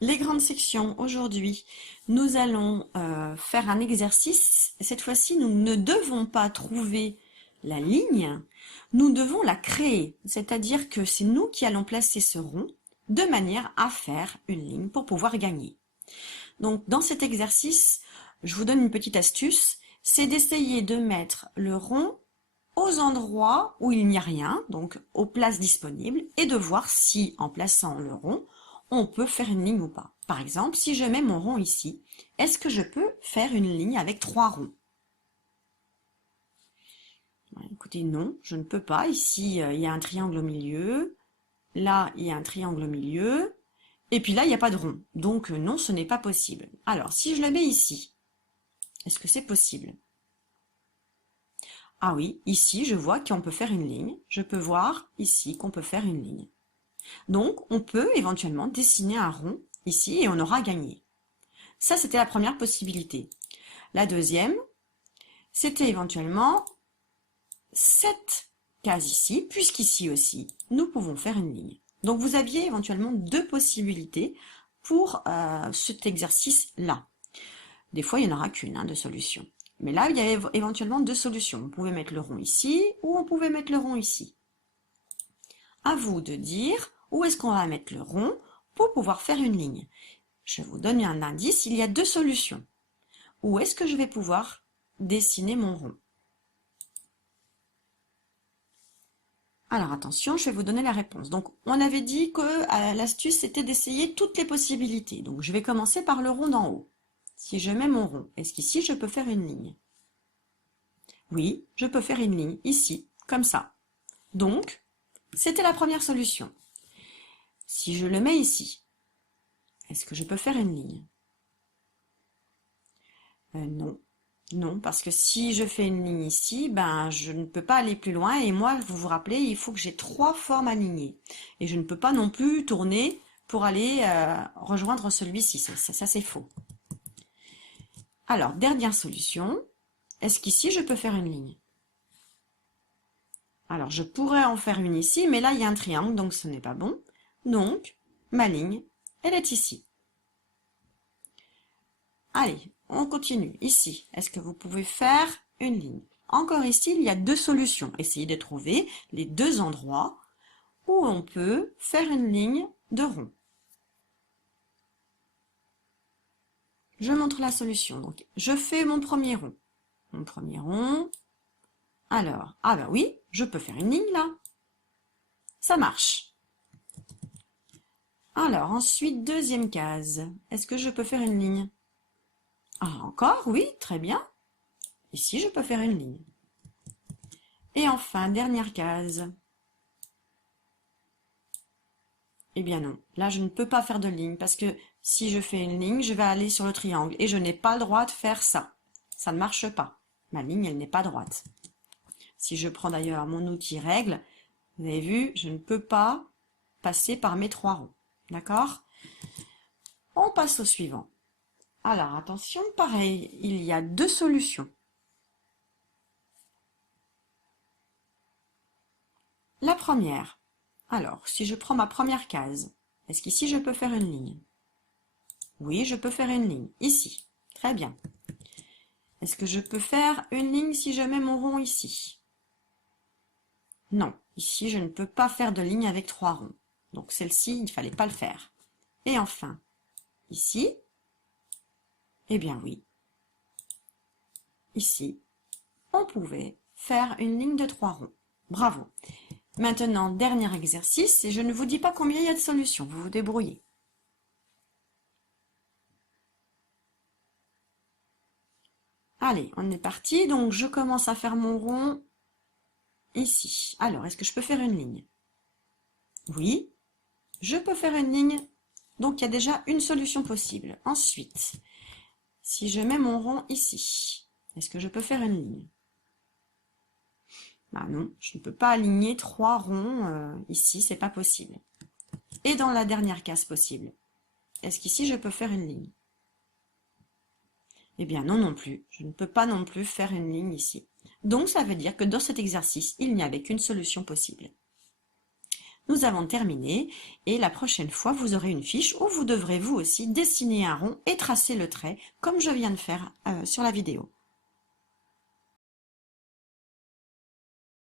Les grandes sections, aujourd'hui, nous allons faire un exercice. Cette fois-ci, nous ne devons pas trouver la ligne, nous devons la créer. C'est-à-dire que c'est nous qui allons placer ce rond de manière à faire une ligne pour pouvoir gagner. Donc, dans cet exercice, je vous donne une petite astuce, c'est d'essayer de mettre le rond aux endroits où il n'y a rien, donc aux places disponibles, et de voir si, en plaçant le rond, on peut faire une ligne ou pas. Par exemple, si je mets mon rond ici, est-ce que je peux faire une ligne avec 3 ronds? Écoutez, non, je ne peux pas. Ici, il y a un triangle au milieu. Là, il y a un triangle au milieu. Et puis là, il n'y a pas de rond. Donc non, ce n'est pas possible. Alors, si je le mets ici, est-ce que c'est possible? Ah oui, ici, je vois qu'on peut faire une ligne. Je peux voir ici qu'on peut faire une ligne. Donc, on peut éventuellement dessiner un rond ici et on aura gagné. Ça, c'était la première possibilité. La deuxième, c'était éventuellement cette case ici, puisqu'ici aussi, nous pouvons faire une ligne. Donc, vous aviez éventuellement deux possibilités pour cet exercice-là. Des fois, il n'y en aura qu'une de solution. Mais là, il y avait éventuellement deux solutions. On pouvait mettre le rond ici ou on pouvait mettre le rond ici. À vous de dire où est-ce qu'on va mettre le rond pour pouvoir faire une ligne. Je vous donne un indice, il y a deux solutions. Où est-ce que je vais pouvoir dessiner mon rond? Alors attention, je vais vous donner la réponse. Donc on avait dit que l'astuce c'était d'essayer toutes les possibilités. Donc je vais commencer par le rond d'en haut. Si je mets mon rond, est-ce qu'ici je peux faire une ligne? Oui, je peux faire une ligne ici, comme ça. Donc, c'était la première solution. Si je le mets ici, est-ce que je peux faire une ligne? Non. Non, parce que si je fais une ligne ici, ben je ne peux pas aller plus loin. Et moi, vous vous rappelez, il faut que j'ai trois formes alignées. Et je ne peux pas non plus tourner pour aller rejoindre celui-ci. Ça c'est faux. Alors, dernière solution. Est-ce qu'ici, je peux faire une ligne? Alors, je pourrais en faire une ici, mais là, il y a un triangle, donc ce n'est pas bon. Donc, ma ligne, elle est ici. Allez, on continue. Ici, est-ce que vous pouvez faire une ligne? Encore ici, il y a deux solutions. Essayez de trouver les deux endroits où on peut faire une ligne de rond. Je montre la solution. Donc, je fais mon premier rond. Mon premier rond. Alors, ah ben oui, je peux faire une ligne là. Ça marche. Alors, ensuite, deuxième case. Est-ce que je peux faire une ligne? Ah, encore, oui, très bien. Ici, je peux faire une ligne. Et enfin, dernière case. Eh bien non, là je ne peux pas faire de ligne parce que si je fais une ligne, je vais aller sur le triangle et je n'ai pas le droit de faire ça. Ça ne marche pas. Ma ligne, elle n'est pas droite. Si je prends d'ailleurs mon outil règle, vous avez vu, je ne peux pas passer par mes trois ronds. D'accord? On passe au suivant. Alors attention, pareil, il y a deux solutions. La première, alors si je prends ma première case, est-ce qu'ici je peux faire une ligne? Oui, je peux faire une ligne, ici. Très bien. Est-ce que je peux faire une ligne si je mets mon rond ici? Non, ici je ne peux pas faire de ligne avec trois ronds. Donc celle-ci, il ne fallait pas le faire. Et enfin, ici, eh bien oui, ici, on pouvait faire une ligne de trois ronds. Bravo. Maintenant, dernier exercice, et je ne vous dis pas combien il y a de solutions, vous vous débrouillez. Allez, on est parti, donc je commence à faire mon rond ici. Alors, est-ce que je peux faire une ligne? Oui, je peux faire une ligne, donc il y a déjà une solution possible. Ensuite, si je mets mon rond ici, est-ce que je peux faire une ligne? Bah non, je ne peux pas aligner trois ronds ici, c'est pas possible. Et dans la dernière case possible, est-ce qu'ici je peux faire une ligne? Eh bien non non plus, je ne peux pas non plus faire une ligne ici. Donc ça veut dire que dans cet exercice, il n'y avait qu'une solution possible. nous avons terminé et la prochaine fois, vous aurez une fiche où vous devrez vous aussi dessiner un rond et tracer le trait comme je viens de faire sur la vidéo.